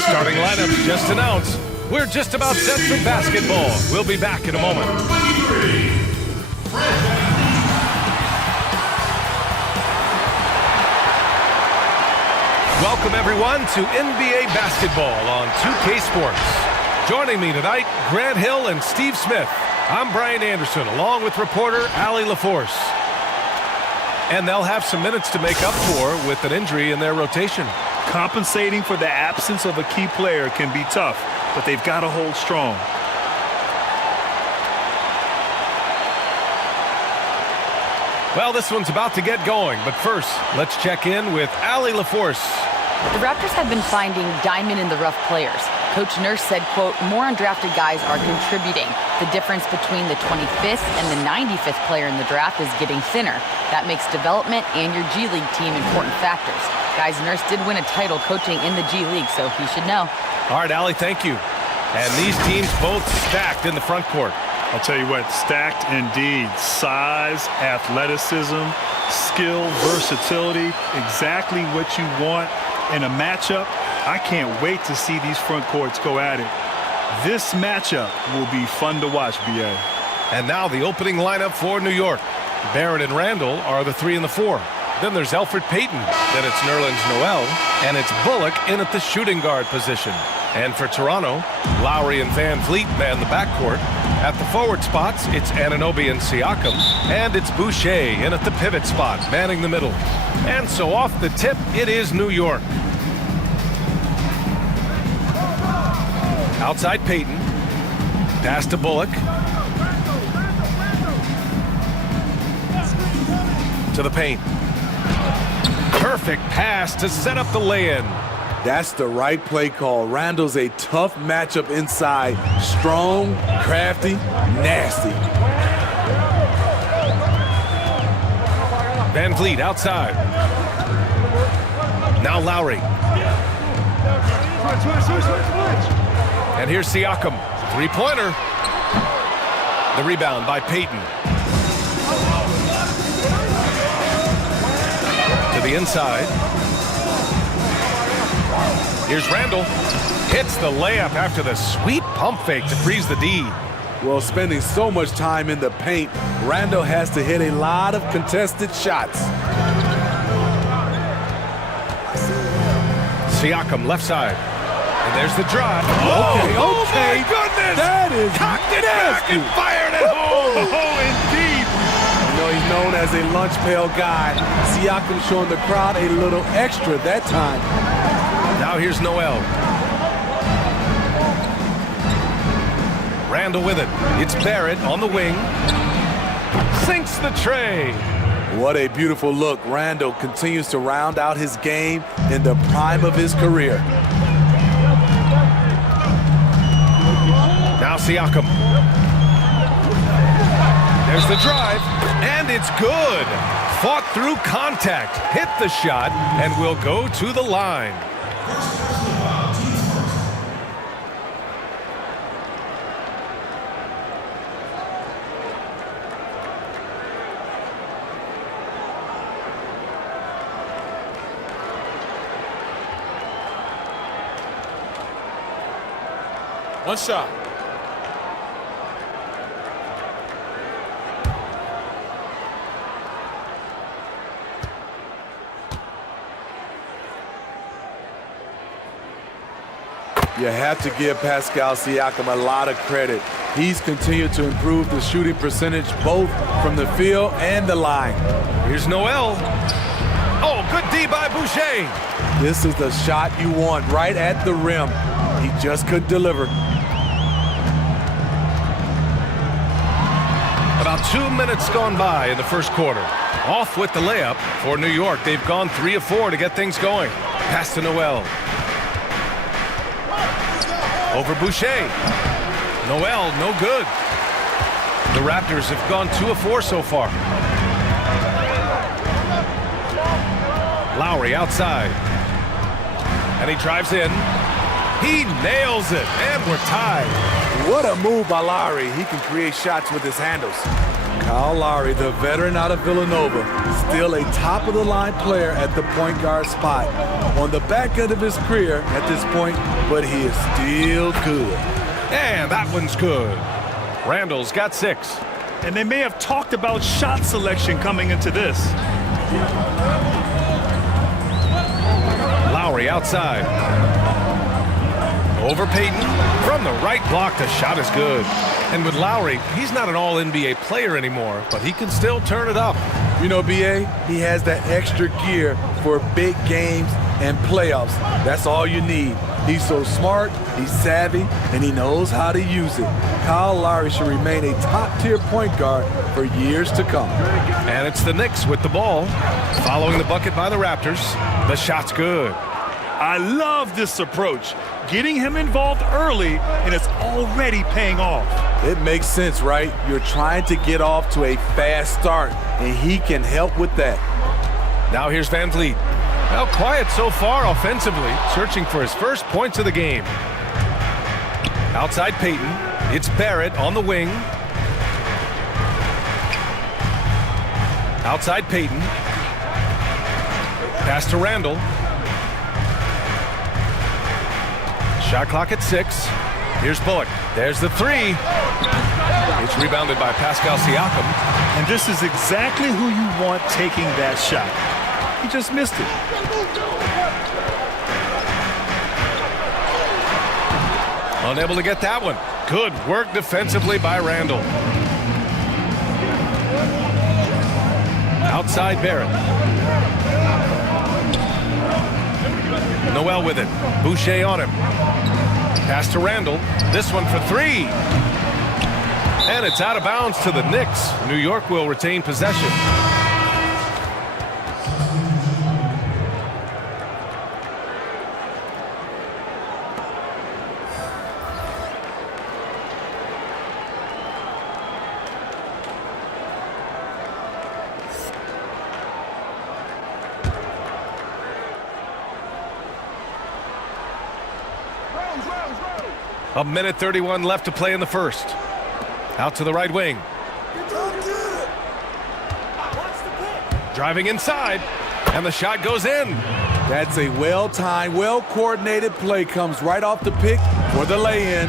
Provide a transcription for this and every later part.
Starting lineups just announced. We're just about set for basketball. We'll be back in a moment. Welcome, everyone, to NBA basketball on 2K Sports. Joining me tonight, Grant Hill and Steve Smith. I'm Brian Anderson, along with reporter Allie LaForce. And they'll have some minutes to make up for with an injury in their rotation. Compensating for the absence of a key player can be tough, but they've got to hold strong. Well, this one's about to get going, but first, let's check in with Allie LaForce. The Raptors have been finding diamond-in-the-rough players. Coach Nurse said, quote, more undrafted guys are contributing. The difference between the 25th and the 95th player in the draft is getting thinner. That makes development and your G League team important factors. Guys, Nurse did win a title coaching in the G League, so he should know. All right, Allie, thank you. And these teams both stacked in the front court. I'll tell you what, stacked indeed. Size, athleticism, skill, versatility, exactly what you want in a matchup. I can't wait to see these front courts go at it. This matchup will be fun to watch, BA. And now the opening lineup for New York. Barrett and Randall are the 3 and the 4. Then there's Elfrid Payton. Then it's Nerlens Noel. And it's Bullock in at the shooting guard position. And for Toronto, Lowry and Van Vliet man the backcourt. At the forward spots, it's Anunoby and Siakam. And it's Boucher in at the pivot spot, manning the middle. And so off the tip, it is New York. Outside Payton. Pass to Bullock. To the paint. Perfect pass to set up the lay-in. That's the right play call. Randall's a tough matchup inside. Strong, crafty, nasty. Van Vliet outside. Now Lowry. And here's Siakam. Three-pointer. The rebound by Payton. To the inside. Here's Randall. Hits the layup after the sweet pump fake to freeze the D. Well, spending so much time in the paint, Randall has to hit a lot of contested shots. Siakam left side. And there's the drive. Okay. Oh my goodness! That is cocked it back and fired it home. Oh, indeed. You know, he's known as a lunch pail guy. Siakam showing the crowd a little extra that time. Now here's Noel. Randall with it. It's Barrett on the wing. Sinks the tray. What a beautiful look. Randall continues to round out his game in the prime of his career. Now Siakam. There's the drive, and it's good. Fought through contact, hit the shot, and will go to the line. One shot. You have to give Pascal Siakam a lot of credit. He's continued to improve the shooting percentage both from the field and the line. Here's Noel. Oh, good D by Boucher. This is the shot you want right at the rim. He just couldn't deliver. About 2 minutes gone by in the first quarter. Off with the layup for New York. They've gone 3 of 4 to get things going. Pass to Noel. Over Boucher. Noel, no good. The Raptors have gone 2 of 4 so far. Lowry outside. And he drives in. He nails it, and we're tied. What a move by Lowry. He can create shots with his handles. Kyle Lowry, the veteran out of Villanova, still a top-of-the-line player at the point guard spot. On the back end of his career at this point, but he is still good. And that one's good. Randall's got 6. And they may have talked about shot selection coming into this. Lowry outside. Over Payton. From the right block, the shot is good. And with Lowry, he's not an all-NBA player anymore, but he can still turn it up. You know, B.A., he has that extra gear for big games and playoffs. That's all you need. He's so smart, he's savvy, and he knows how to use it. Kyle Lowry should remain a top-tier point guard for years to come. And it's the Knicks with the ball. Following the bucket by the Raptors. The shot's good. I love this approach. Getting him involved early, and it's already paying off. It makes sense, right? You're trying to get off to a fast start, and he can help with that. Now here's Van Vliet. Well, quiet so far offensively, searching for his first points of the game. Outside Payton. It's Barrett on the wing. Outside Payton. Pass to Randall. Shot clock at 6. Here's Bullock. There's the 3. It's rebounded by Pascal Siakam. And this is exactly who you want taking that shot. He just missed it. Unable to get that one. Good work defensively by Randall. Outside Barrett. Noel with it. Boucher on him. Pass to Randall. This one for 3. And it's out of bounds to the Knicks. New York will retain possession. A minute 31 left to play in the first. Out to the right wing. Driving inside, and the shot goes in. That's a well-timed, well-coordinated play. Comes right off the pick for the lay-in.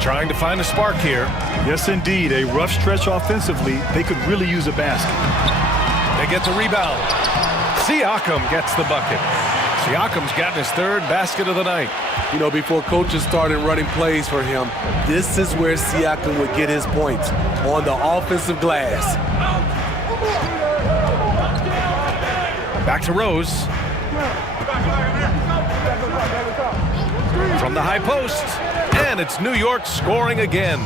Trying to find a spark here. Yes, indeed. A rough stretch offensively. They could really use a basket. They get the rebound. Siakam gets the bucket. Siakam's gotten his 3rd basket of the night. You know, before coaches started running plays for him, this is where Siakam would get his points, on the offensive glass. Back to Rose. From the high post. And it's New York scoring again.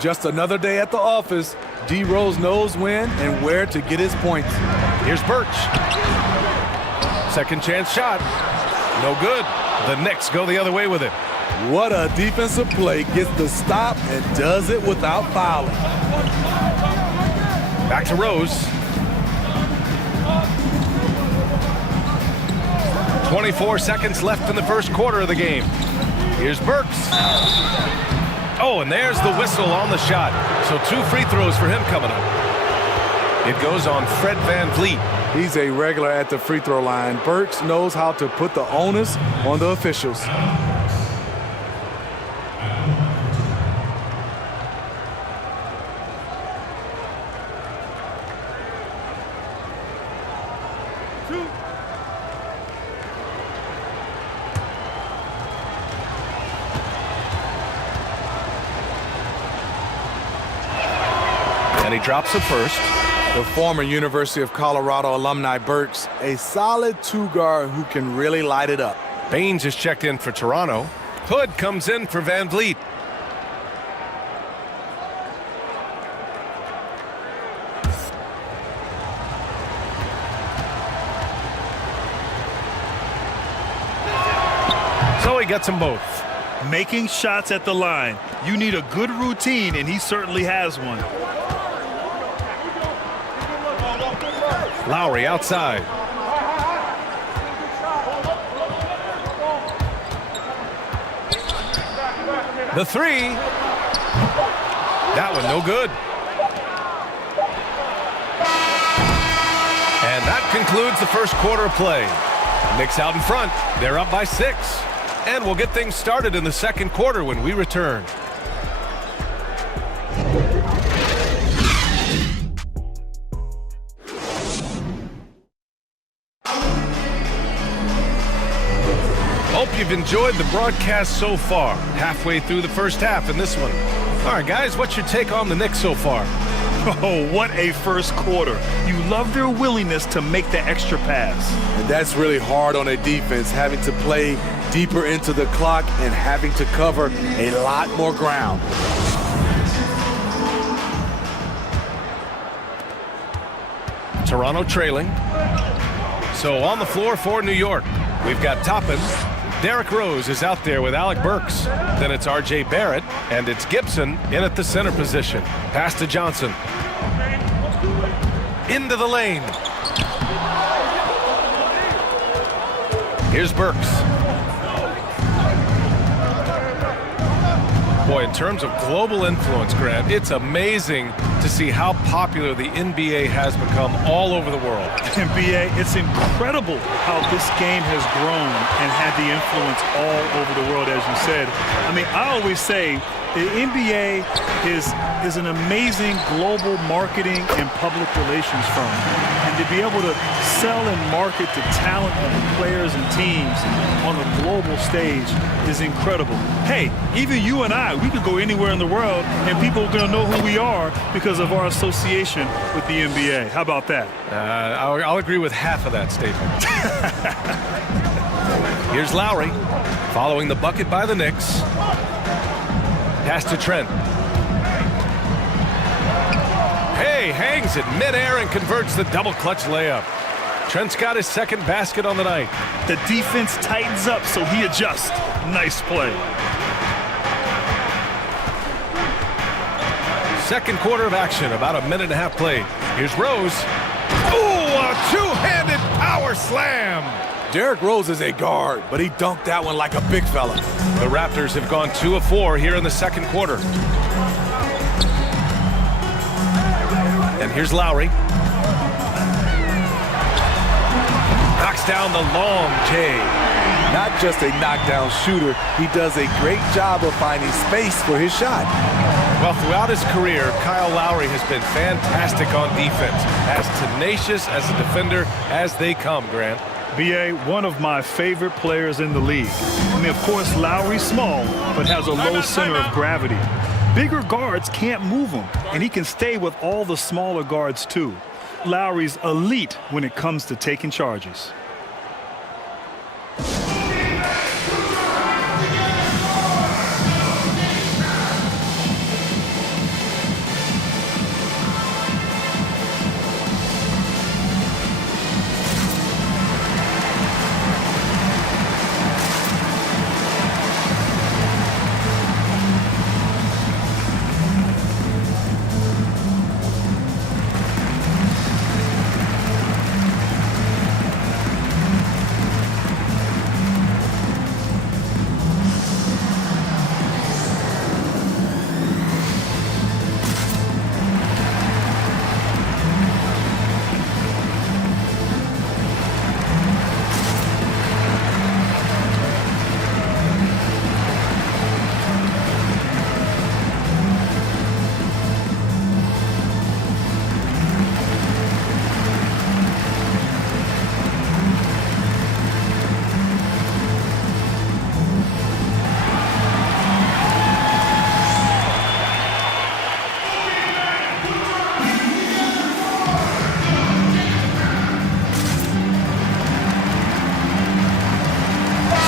Just another day at the office. D. Rose knows when and where to get his points. Here's Birch. Second chance shot. No good. The Knicks go the other way with it. What a defensive play. Gets the stop and does it without fouling. Back to Rose. 24 seconds left in the first quarter of the game. Here's Burks. Oh, and there's the whistle on the shot. So 2 free throws for him coming up. It goes on Fred Van Vliet. He's a regular at the free throw line. Burks knows how to put the onus on the officials. And he drops it first. The former University of Colorado alumni Burks, a solid 2-guard who can really light it up. Baines is checked in for Toronto. Hood comes in for Van Vliet. So he gets them both. Making shots at the line. You need a good routine, and he certainly has one. Lowry outside. The 3. That one no good. concludes the first quarter of play. Knicks out in front. They're up by 6. And we'll get things started in the second quarter when we return. Hope you've enjoyed the broadcast so far. Halfway through the first half in this one. All right, guys, what's your take on the Knicks so far? Oh, what a first quarter. You love their willingness to make the extra pass. And that's really hard on a defense, having to play deeper into the clock and having to cover a lot more ground. Toronto trailing. So on the floor for New York, we've got Toppin. Derrick Rose is out there with Alec Burks. Then it's R.J. Barrett, and it's Gibson in at the center position. Pass to Johnson. Into the lane. Here's Burks. Boy, in terms of global influence, Grant, it's amazing to see how popular the NBA has become all over the world. NBA, it's incredible how this game has grown and had the influence all over the world, as you said. I mean, I always say the NBA is an amazing global marketing and public relations firm. And to be able to sell and market the talent of the players and teams on a global stage is incredible. Hey, even you and I, we could go anywhere in the world and people are going to know who we are because of our association with the NBA. How about that? I'll agree with half of that statement. Here's Lowry, following the bucket by the Knicks. Pass to Trent. Hey, hangs it midair and converts the double clutch layup. Trent's got his second basket on the night. The defense tightens up, so he adjusts. Nice play. Second quarter of action, about a minute and a half played. Here's Rose. Ooh, a two-handed power slam. Derrick Rose is a guard, but he dunked that one like a big fella. The Raptors have gone 2 of 4 here in the second quarter. And here's Lowry. Knocks down the long J. Not just a knockdown shooter, he does a great job of finding space for his shot. Well, throughout his career, Kyle Lowry has been fantastic on defense, as tenacious as a defender as they come, Grant. B.A., one of my favorite players in the league. I mean, of course, Lowry's small, but has a low center of gravity. Bigger guards can't move him, and he can stay with all the smaller guards, too. Lowry's elite when it comes to taking charges.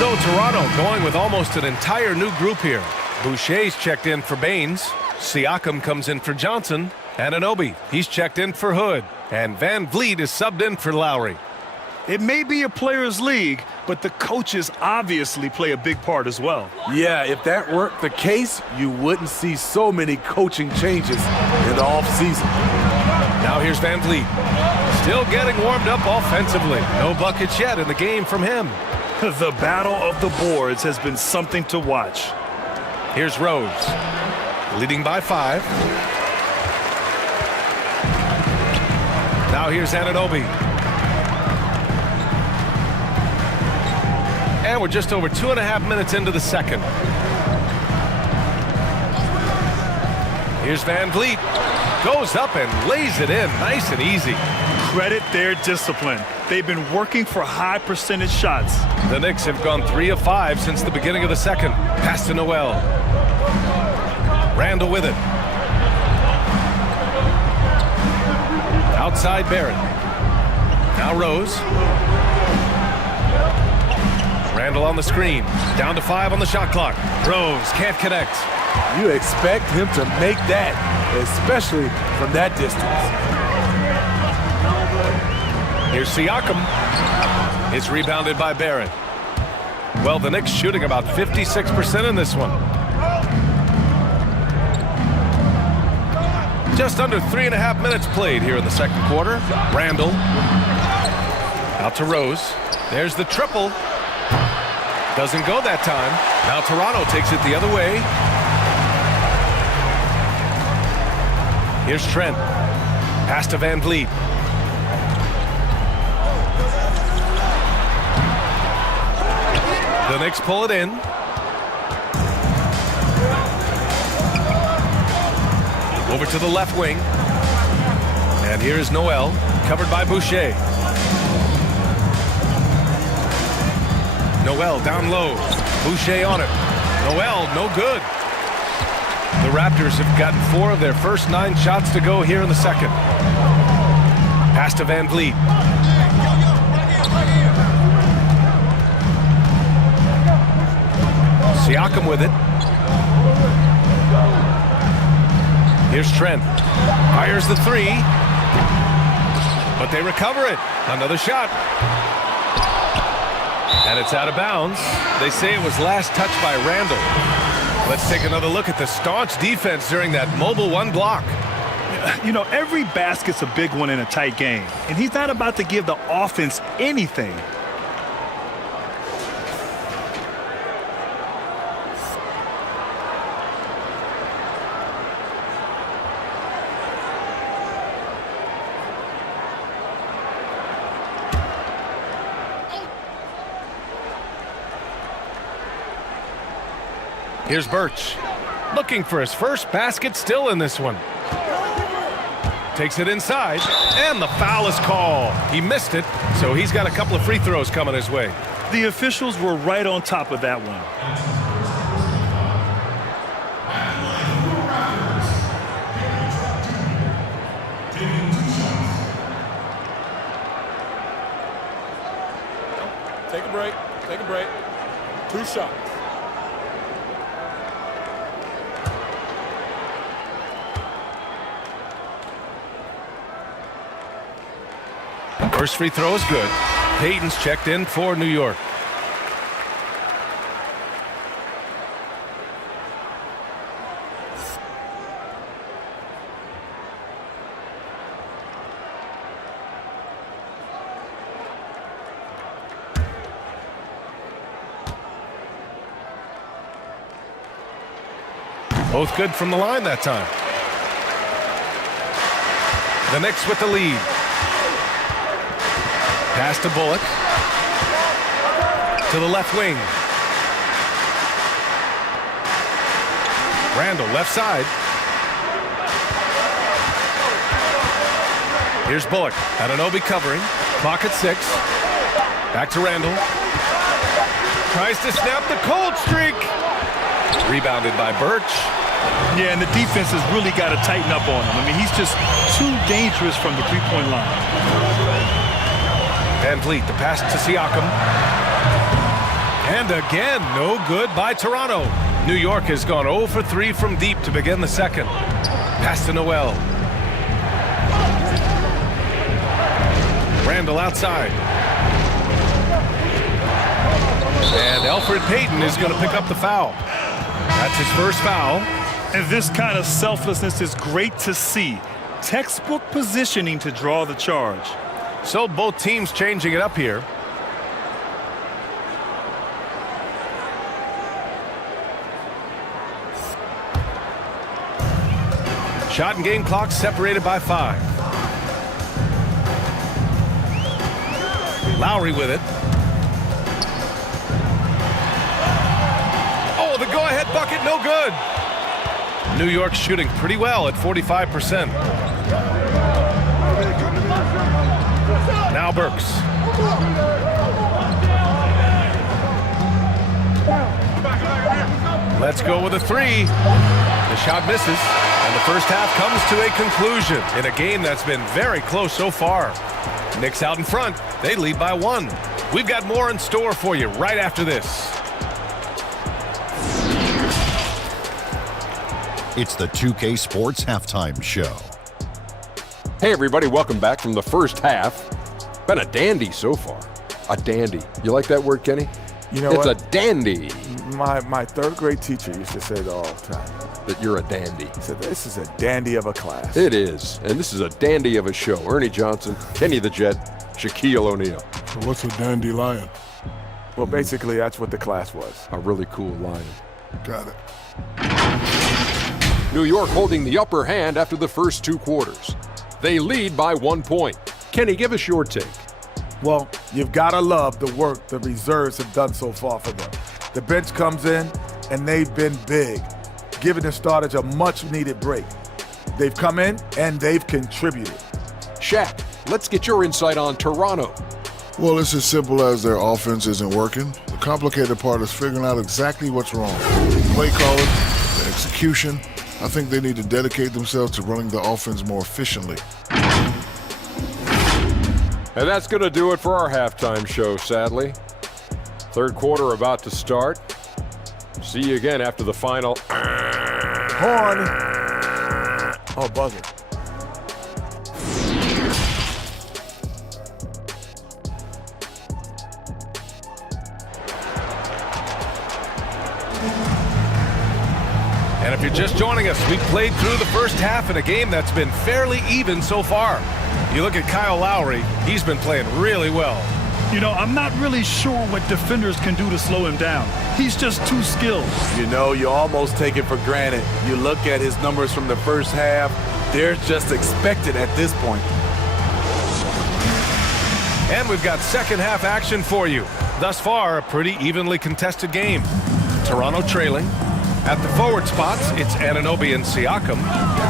So Toronto going with almost an entire new group here. Boucher's checked in for Baines. Siakam comes in for Johnson. Anunoby, he's checked in for Hood. And Van Vliet is subbed in for Lowry. It may be a players' league, but the coaches obviously play a big part as well. Yeah, if that weren't the case, you wouldn't see so many coaching changes in the offseason. Now here's Van Vliet. Still getting warmed up offensively. No buckets yet in the game from him. The battle of the boards has been something to watch. Here's Rose, leading by 5. Now here's Anunoby. And we're just over 2.5 minutes into the second. Here's Van Vliet. Goes up and lays it in nice and easy. Credit their discipline. They've been working for high percentage shots. The Knicks have gone 3 of 5 since the beginning of the second. Pass to Noel. Randall with it. Outside Barrett. Now Rose. Randall on the screen. Down to 5 on the shot clock. Rose can't connect. You expect him to make that, especially from that distance. Here's Siakam. It's rebounded by Barrett. Well, the Knicks shooting about 56% in this one. Just under 3.5 minutes played here in the second quarter. Randall. Out to Rose. There's the triple. Doesn't go that time. Now Toronto takes it the other way. Here's Trent. Pass to Van Vliet. The Knicks pull it in. Over to the left wing. And here's Noel, covered by Boucher. Noel down low. Boucher on it. Noel, no good. The Raptors have gotten 4 of their first 9 shots to go here in the second. Pass to Van Vliet. Siakam with it. Here's Trent. Fires the 3. But they recover it. Another shot. And it's out of bounds. They say it was last touched by Randall. Let's take another look at the staunch defense during that mobile 1 block. You know, every basket's a big one in a tight game. And he's not about to give the offense anything. Here's Birch. Looking for his first basket still in this one. Takes it inside, and the foul is called. He missed it, so he's got a couple of free throws coming his way. The officials were right on top of that one. Take a break. Take a break. 2 shots. First free throw is good. Payton's checked in for New York. Both good from the line that time. The Knicks with the lead. Pass to Bullock. To the left wing. Randall, left side. Here's Bullock. Anunoby covering. Clock at 6. Back to Randall. Tries to snap the cold streak. Rebounded by Birch. Yeah, and the defense has really got to tighten up on him. I mean, he's just too dangerous from the three-point line. Van Vliet, the pass to Siakam. And again, no good by Toronto. New York has gone 0 for 3 from deep to begin the second. Pass to Noel. Randall outside. And Elfrid Payton is going to pick up the foul. That's his first foul. And this kind of selflessness is great to see. Textbook positioning to draw the charge. So both teams changing it up here. Shot and game clock separated by 5. Lowry with it. No good. New York shooting pretty well at 45%. Now Burks. Let's go with a three. The shot misses, and the first half comes to a conclusion in a game that's been very close so far. Knicks out in front. They lead by 1. We've got more in store for you right after this. It's the 2K Sports Halftime Show. Hey everybody, welcome back from the first half. Been a dandy so far. A dandy. You like that word, Kenny? You know it's what? a dandy. My third grade teacher used to say it all the time. That you're a dandy. He said, this is a dandy of a class. It is. And this is a dandy of a show. Ernie Johnson, Kenny the Jet, Shaquille O'Neal. So what's a dandelion? Well, basically, that's what the class was. A really cool lion. Got it. New York holding the upper hand after the first 2 quarters. They lead by 1 point. Kenny, give us your take. Well, you've got to love the work the reserves have done so far for them. The bench comes in, and they've been big, giving the starters a much-needed break. They've come in, and they've contributed. Shaq, let's get your insight on Toronto. Well, it's as simple as their offense isn't working. The complicated part is figuring out exactly what's wrong. Play calling, the execution. I think they need to dedicate themselves to running the offense more efficiently. And that's going to do it for our halftime show, sadly. Third quarter about to start. See you again after the final. Horn. Oh, buzzer. And if you're just joining us, we played through the first half in a game that's been fairly even so far. You look at Kyle Lowry, he's been playing really well. You know, I'm not really sure what defenders can do to slow him down. He's just too skilled. You know, you almost take it for granted. You look at his numbers from the first half, they're just expected at this point. And we've got second half action for you. Thus far, a pretty evenly contested game. Toronto trailing. At the forward spots, it's Anunoby and Siakam.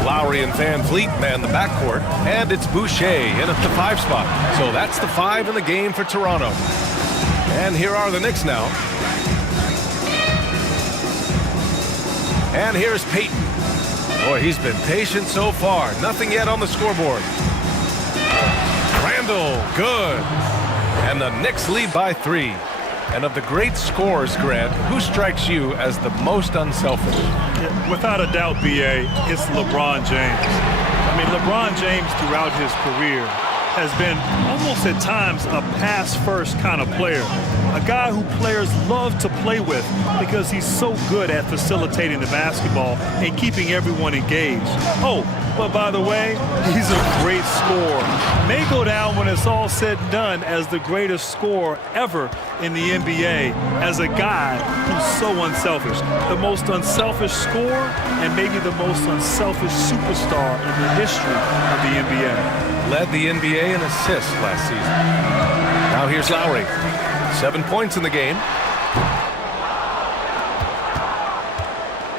Lowry and Van Vliet man the backcourt. And it's Boucher in at the 5 spot. So that's the 5 in the game for Toronto. And here are the Knicks now. And here's Payton. Boy, he's been patient so far. Nothing yet on the scoreboard. Randall, good. And the Knicks lead by 3. And of the great scorers, Grant, who strikes you as the most unselfish? Yeah, without a doubt, B.A., it's LeBron James. I mean, LeBron James throughout his career has been almost at times a pass-first kind of player. A guy who players love to play with because he's so good at facilitating the basketball and keeping everyone engaged. Oh, but by the way, he's a great scorer. May go down when it's all said and done as the greatest scorer ever in the NBA, as a guy who's so unselfish. The most unselfish scorer and maybe the most unselfish superstar in the history of the NBA. Led the NBA in assists last season. Now here's Lowry. 7 points in the game.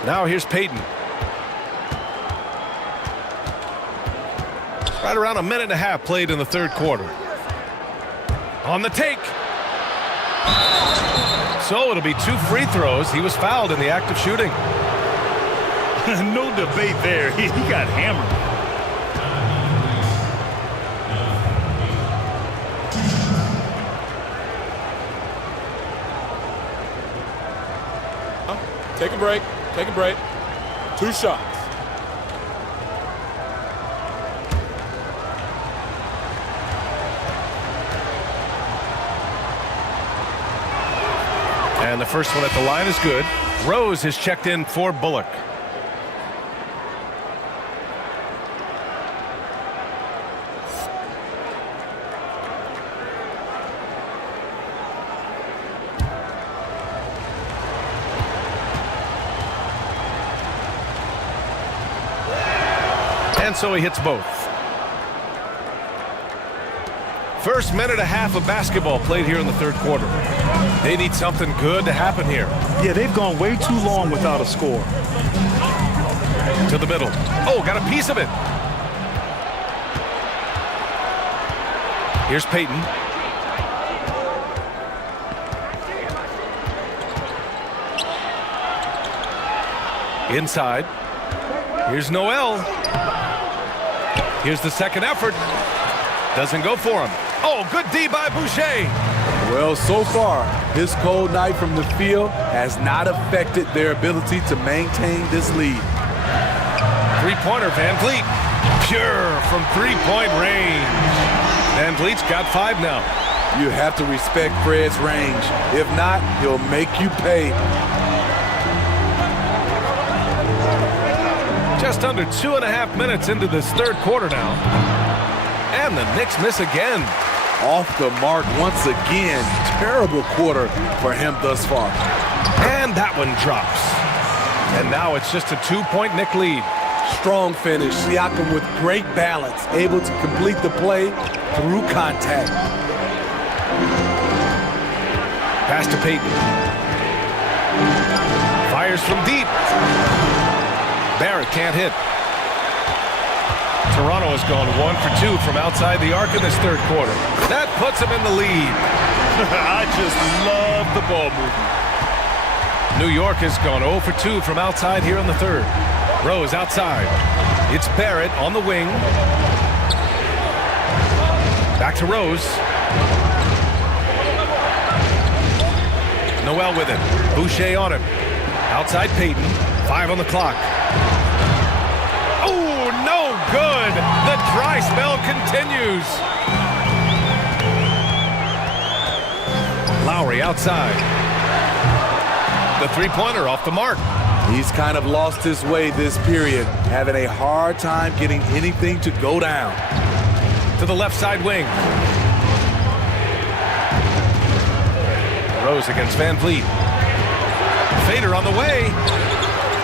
Now here's Payton. Right around a minute and a half played in the third quarter. On the take. So it'll be 2 free throws. He was fouled in the act of shooting. No debate there. He got hammered. Take a break. Take a break. 2 shots. And the first one at the line is good. Rose has checked in for Bullock. And so he hits both. First minute and a half of basketball played here in the third quarter. They need something good to happen here. Yeah, they've gone way too long without a score. To the middle. Oh, got a piece of it. Here's Payton. Inside. Here's Noel. Here's the second effort. Doesn't go for him. Oh, good D by Boucher. Well, so far, his cold night from the field has not affected their ability to maintain this lead. Three-pointer, Van Vliet. Pure from three-point range. Van Vliet's got 5 now. You have to respect Fred's range. If not, he'll make you pay. Just under 2.5 minutes into this third quarter now. And the Knicks miss again. Off the mark once again. Terrible quarter for him thus far. And that one drops. And now it's just a 2-point Knick lead. Strong finish. Siakam with great balance. Able to complete the play through contact. Pass to Payton. Fires from deep. Barrett can't hit. Toronto has gone 1 for 2 from outside the arc in this third quarter. That puts them in the lead. I just love the ball movement. New York has gone 0 for 2 from outside here in the third. Rose outside. It's Barrett on the wing. Back to Rose. Noel with it. Boucher on him. Outside Payton. 5 on the clock. Oh, no good. The dry spell continues. Lowry outside. The three-pointer off the mark. He's kind of lost his way this period, having a hard time getting anything to go down. To the left side wing. Rose against Van Vliet. Fader on the way.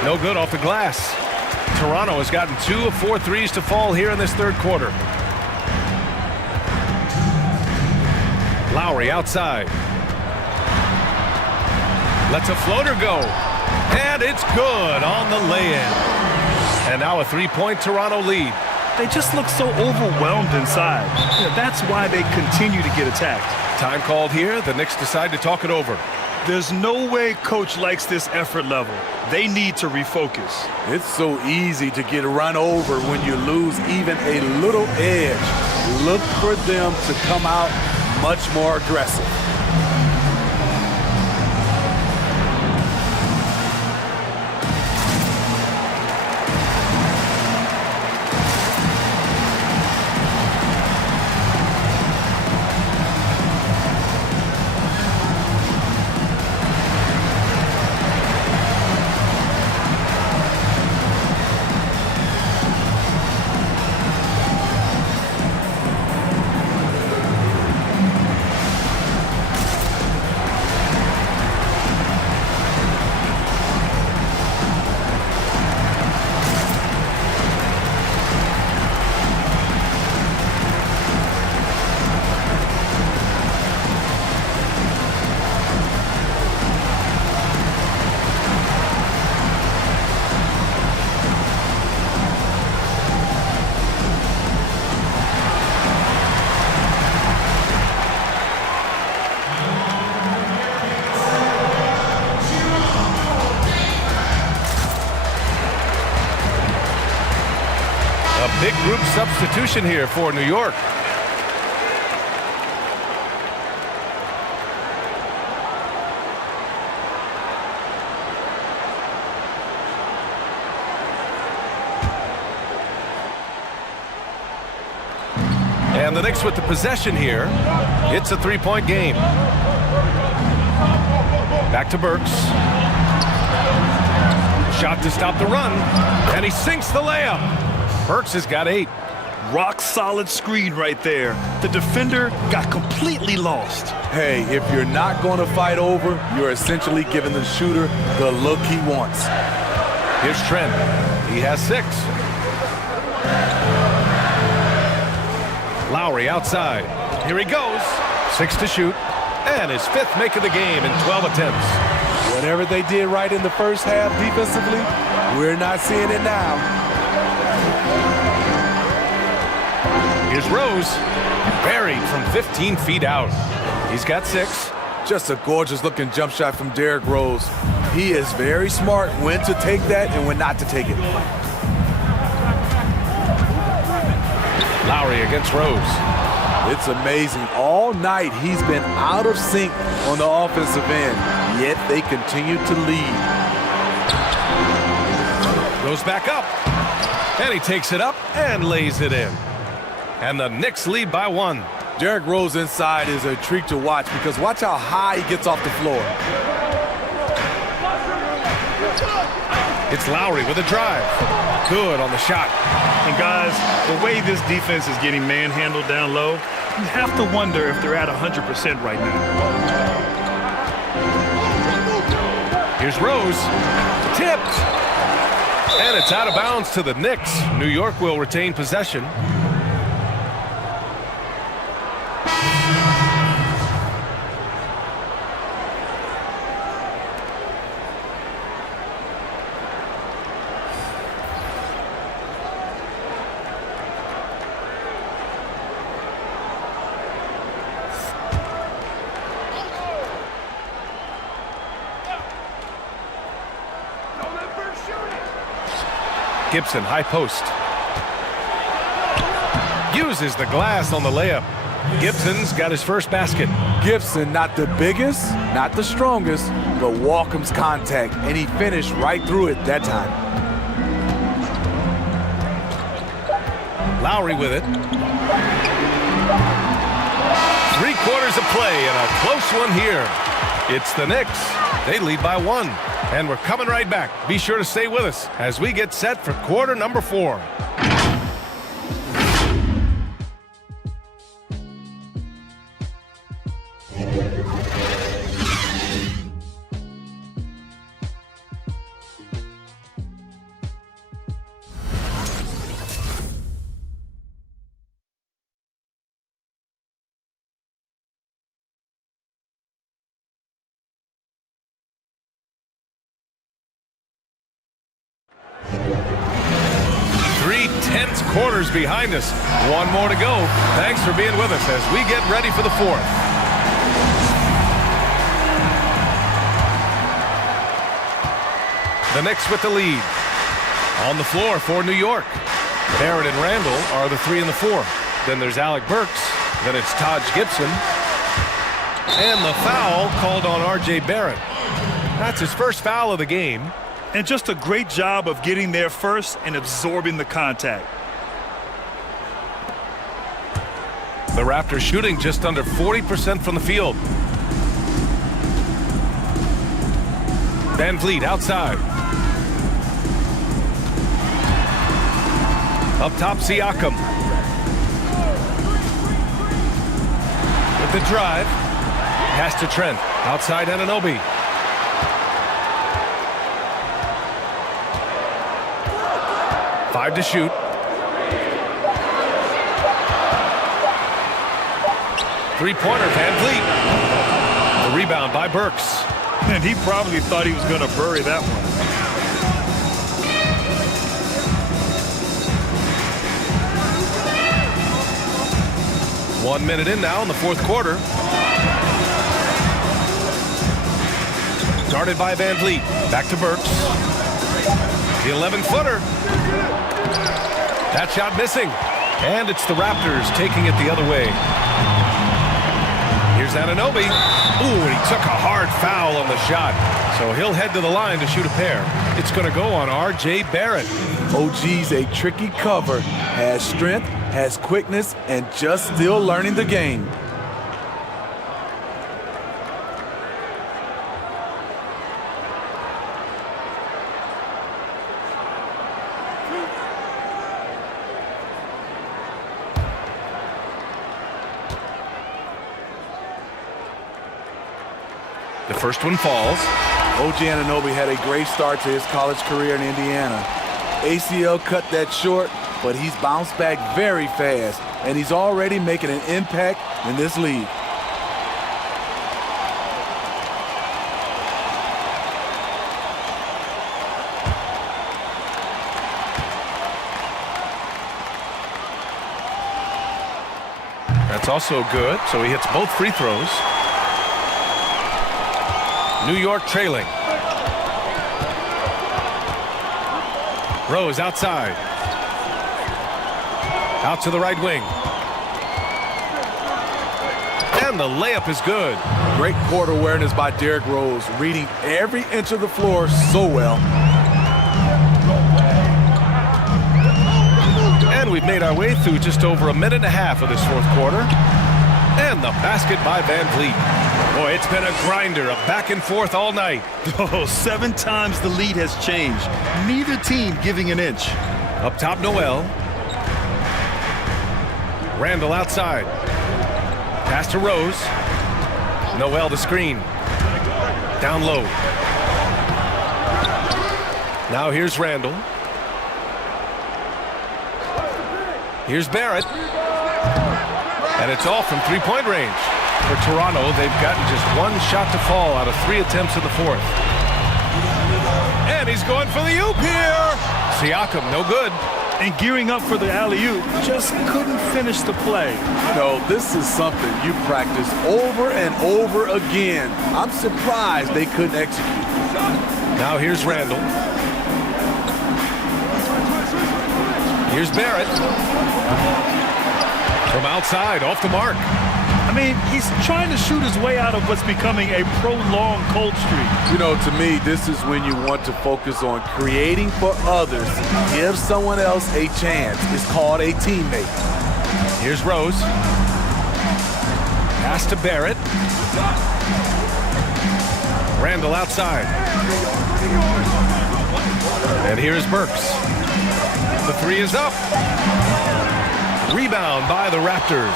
No good off the glass. Toronto has gotten 2 of 4 threes to fall here in this third quarter. Lowry outside. Lets a floater go. And it's good on the lay-in. And now a 3-point Toronto lead. They just look so overwhelmed inside. Yeah, that's why they continue to get attacked. Time called here. The Knicks decide to talk it over. There's no way coach likes this effort level. They need to refocus. It's so easy to get run over when you lose even a little edge. Look for them to come out much more aggressive. Big group substitution here for New York. And the Knicks with the possession here. It's a 3-point game. Back to Burks. Shot to stop the run. And he sinks the layup. Burks has got 8. Rock solid screen right there. The defender got completely lost. Hey, if you're not going to fight over, you're essentially giving the shooter the look he wants. Here's Trent. He has 6. Lowry outside. Here he goes. 6 to shoot. And his 5th make of the game in 12 attempts. Whatever they did right in the first half defensively, we're not seeing it now. Here's Rose. Buried from 15 feet out. He's got 6. Just a gorgeous-looking jump shot from Derrick Rose. He is very smart when to take that and when not to take it. Lowry against Rose. It's amazing. All night he's been out of sync on the offensive end, yet they continue to lead. Goes back up. And he takes it up and lays it in. And the Knicks lead by 1. Derrick Rose inside is a treat to watch because watch how high he gets off the floor. It's Lowry with a drive. Good on the shot. And guys, the way this defense is getting manhandled down low, you have to wonder if they're at 100% right now. Here's Rose. Tipped. And it's out of bounds to the Knicks. New York will retain possession. Gibson, high post. Uses the glass on the layup. Gibson's got his first basket. Gibson, not the biggest, not the strongest, but welcomes contact, and he finished right through it that time. Lowry with it. 3 quarters of play and a close one here. It's the Knicks. They lead by 1. And we're coming right back. Be sure to stay with us as we get set for quarter number 4. Quarters behind us. 1 more to go. Thanks for being with us as we get ready for the 4th. The Knicks with the lead. On the floor for New York. Barrett and Randall are the 3 and the 4. Then there's Alec Burks. Then it's Taj Gibson. And the foul called on R.J. Barrett. That's his first foul of the game. And just a great job of getting there first and absorbing the contact. The Raptors shooting just under 40% from the field. Van Vliet outside. Up top, Siakam. With the drive. Pass to Trent. Outside, Anunoby. Five to shoot. Three-pointer, Van Vliet. The rebound by Burks. And he probably thought he was going to bury that one. 1 minute in now in the 4th quarter. Guarded by Van Vliet. Back to Burks. The 11-footer. That shot missing. And it's the Raptors taking it the other way. Here's Anunoby. Ooh, and he took a hard foul on the shot. So he'll head to the line to shoot a pair. It's going to go on R.J. Barrett. OG's a tricky cover. Has strength, has quickness, and just still learning the game. The first one falls. OG Anunoby had a great start to his college career in Indiana. ACL cut that short, but he's bounced back very fast, and he's already making an impact in this league. That's also good, so he hits both free throws. New York trailing. Rose outside. Out to the right wing. And the layup is good. Great court awareness by Derrick Rose, reading every inch of the floor so well. And we've made our way through just over a minute and a half of this fourth quarter. And the basket by Van Vliet. Boy, it's been a grinder, a back and forth all night. Oh, 7 times the lead has changed. Neither team giving an inch. Up top, Noel. Randall outside. Pass to Rose. Noel the screen. Down low. Now here's Randall. Here's Barrett. And it's all from three-point range. For Toronto, they've gotten just one shot to fall out of 3 attempts in the fourth. And he's going for the oop here. Siakam, no good. And gearing up for the alley-oop, just couldn't finish the play. You know, this is something you practice over and over again. I'm surprised they couldn't execute. Now here's Randall. Here's Barrett. From outside, off the mark. I mean, he's trying to shoot his way out of what's becoming a prolonged cold streak. You know, to me, this is when you want to focus on creating for others. Give someone else a chance. It's called a teammate. Here's Rose. Pass to Barrett. Randall outside. And here's Burks. The three is up. Rebound by the Raptors.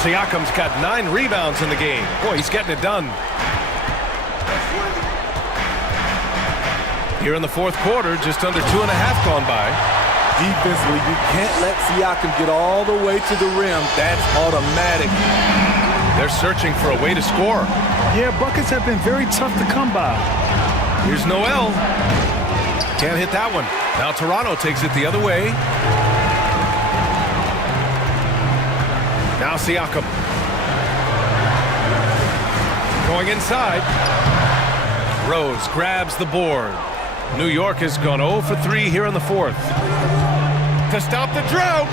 Siakam's got 9 rebounds in the game. Boy, he's getting it done. Here in the fourth quarter, just under 2.5 gone by. Defensively, you can't let Siakam get all the way to the rim. That's automatic. They're searching for a way to score. Yeah, buckets have been very tough to come by. Here's Noel. Can't hit that one. Now Toronto takes it the other way. Now Siakam. Going inside. Rose grabs the board. New York has gone 0 for 3 here in the fourth. To stop the drought.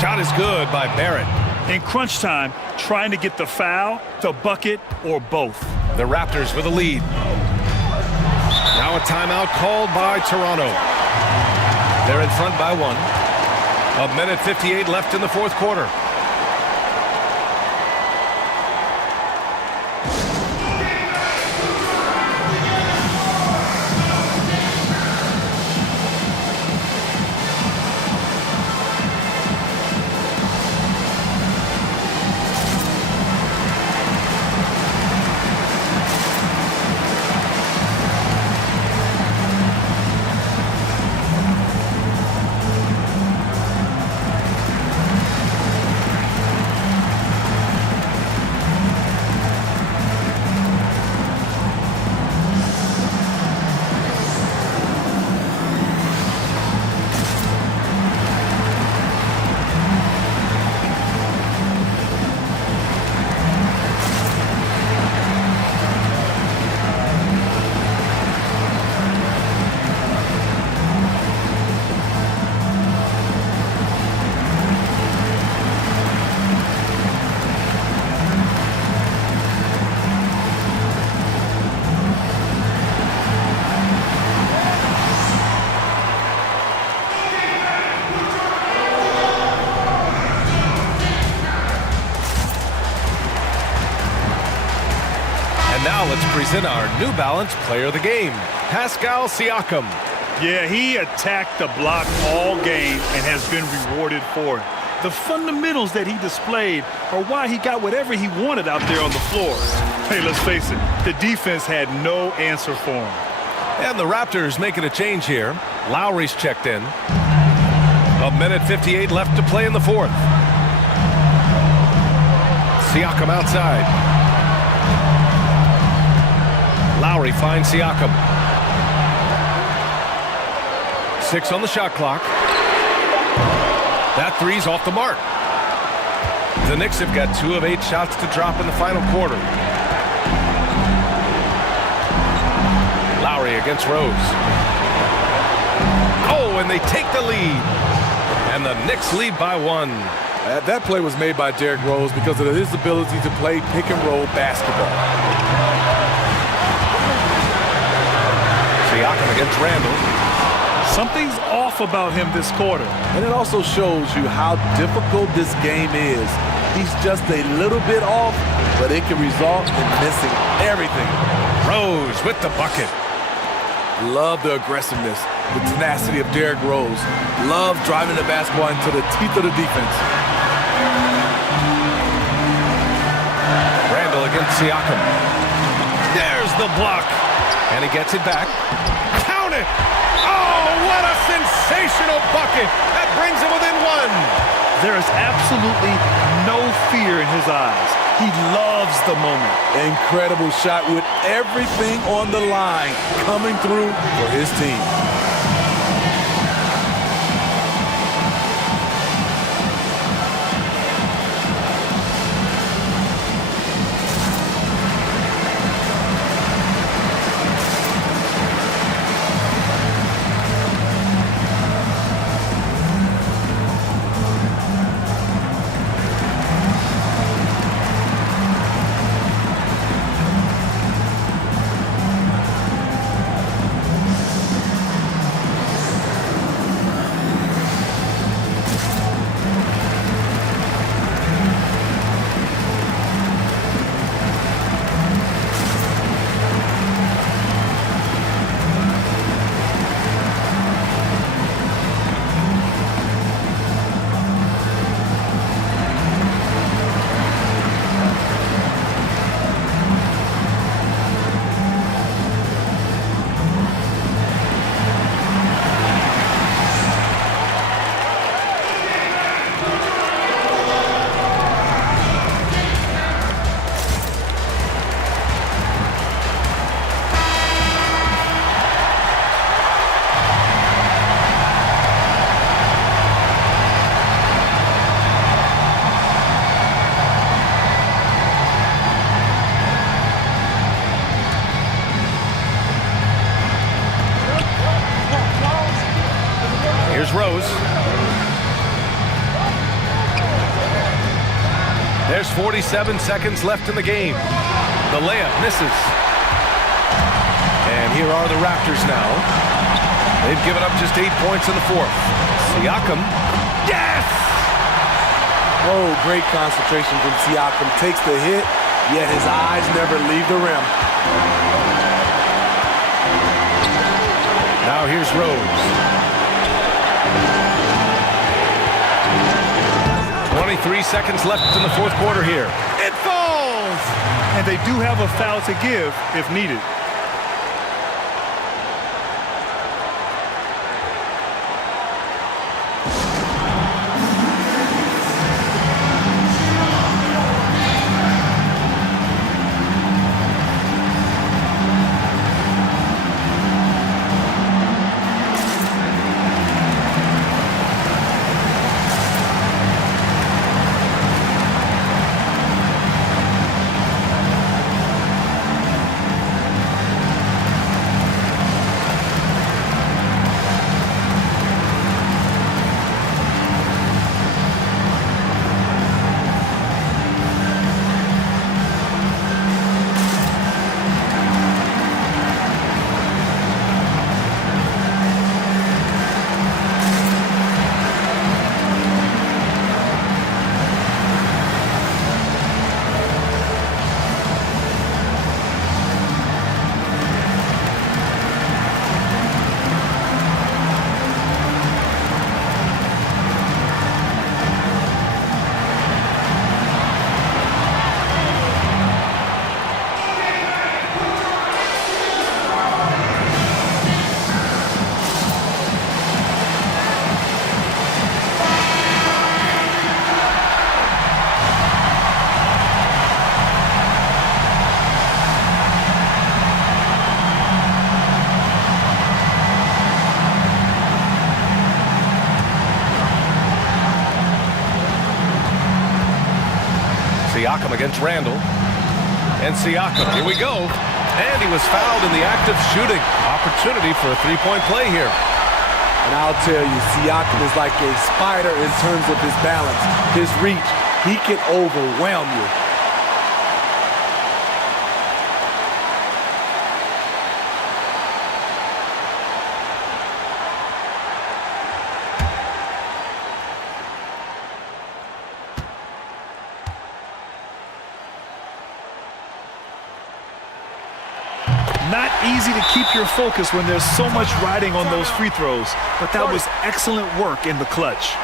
Shot is good by Barrett. In crunch time, trying to get the foul, the bucket, or both. The Raptors with a lead. Now a timeout called by Toronto. They're in front by 1. 1:58 left in the fourth quarter. Now let's present our New Balance Player of the Game, Pascal Siakam. Yeah, he attacked the block all game and has been rewarded for it. The fundamentals that he displayed are why he got whatever he wanted out there on the floor. Hey, let's face it, the defense had no answer for him. And the Raptors making a change here. Lowry's checked in. 1:58 left to play in the fourth. Siakam outside. Lowry finds Siakam. 6 on the shot clock. That three's off the mark. The Knicks have got 2 of 8 shots to drop in the final quarter. Lowry against Rose. Oh, and they take the lead. And the Knicks lead by 1. That play was made by Derrick Rose because of his ability to play pick-and-roll basketball. Siakam against Randall. Something's off about him this quarter. And it also shows you how difficult this game is. He's just a little bit off, but it can result in missing everything. Rose with the bucket. Love the aggressiveness, the tenacity of Derrick Rose. Love driving the basketball into the teeth of the defense. Randall against Siakam. There's the block. And he gets it back. Count it! Oh, what a sensational bucket! That brings him within 1. There is absolutely no fear in his eyes. He loves the moment. Incredible shot with everything on the line coming through for his team. Here's Rose. There's 47 seconds left in the game. The layup misses. And here are the Raptors now. They've given up just 8 points in the fourth. Siakam. Yes! Oh, great concentration from Siakam. Takes the hit, yet his eyes never leave the rim. Now here's Rose. 23 seconds left in the fourth quarter here. It falls! And they do have a foul to give if needed. Siakam against Randall. And Siakam, here we go. And he was fouled in the act of shooting. Opportunity for a three-point play here. And I'll tell you, Siakam is like a spider in terms of his balance, his reach. He can overwhelm you. Not easy to keep your focus when there's so much riding on those free throws, but that was excellent work in the clutch.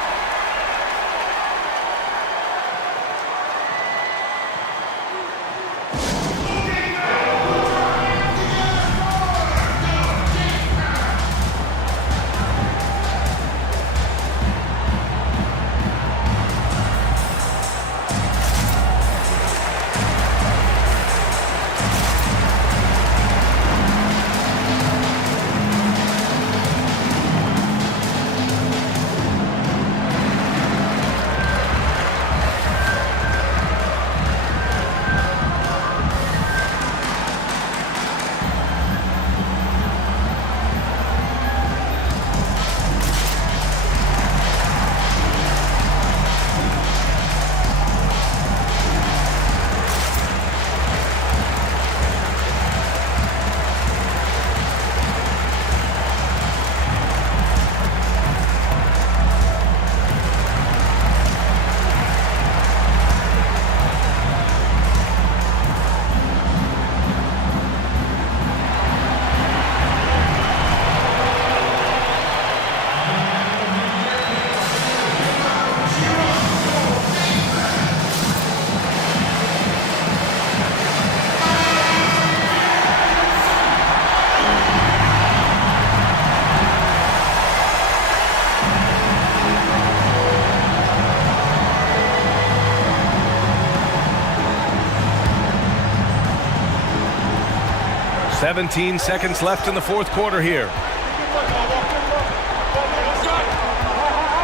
"17 seconds left in the fourth quarter here.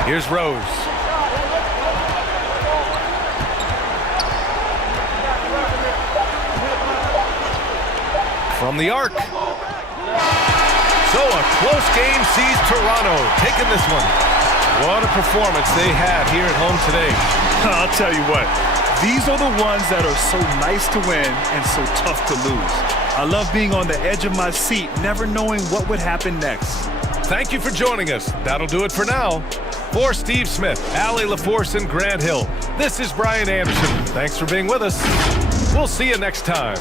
Here's Rose. From the arc. So a close game sees Toronto taking this one. What a performance they had here at home today. I'll tell you what, these are the ones that are so nice to win and so tough to lose. I love being on the edge of my seat, never knowing what would happen next. Thank you for joining us. That'll do it for now. For Steve Smith, Allie LaForce, and Grant Hill, this is Brian Anderson. Thanks for being with us. We'll see you next time.